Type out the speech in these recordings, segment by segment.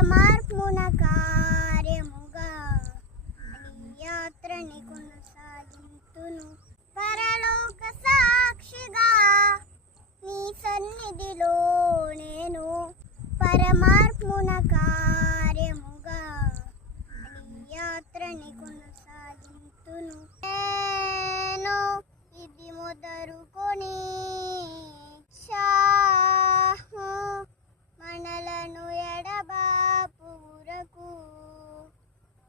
పరమాత్మున కార్యముగా నీ యాత్రని కొనసాగింతును. పరలోక సాక్షిగా నీ సన్నిధిలో నేను పరమాత్మున కార్యముగా నీ యాత్రని కొనసాగింతును. నేను ఇది మొదలుకొని షాహు మనలను ఎడబాపురకు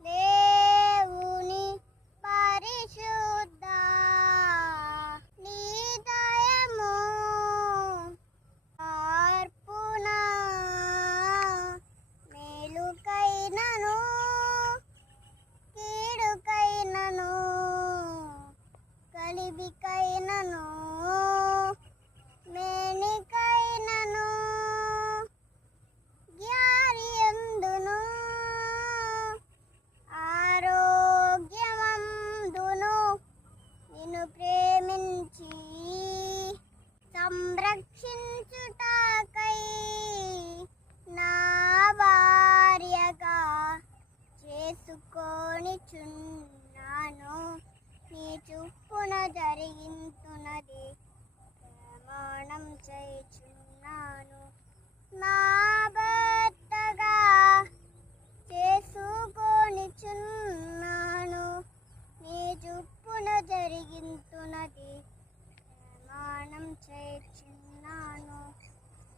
దేవుని పరిశుద్ధ నీ దయము అర్పున మేలుకైనను కీడుకైనను కలిబికైనను మేనికైనను జ్ఞానియందును ఆరోగ్యమందును నిన్ను ప్రేమించి సంరక్షించుటకై నా భార్యగా చేసుకొనిచున్నాను. నీ చొప్పున జరిగింతున్నది ప్రమాణం చేయుచున్నాను. నా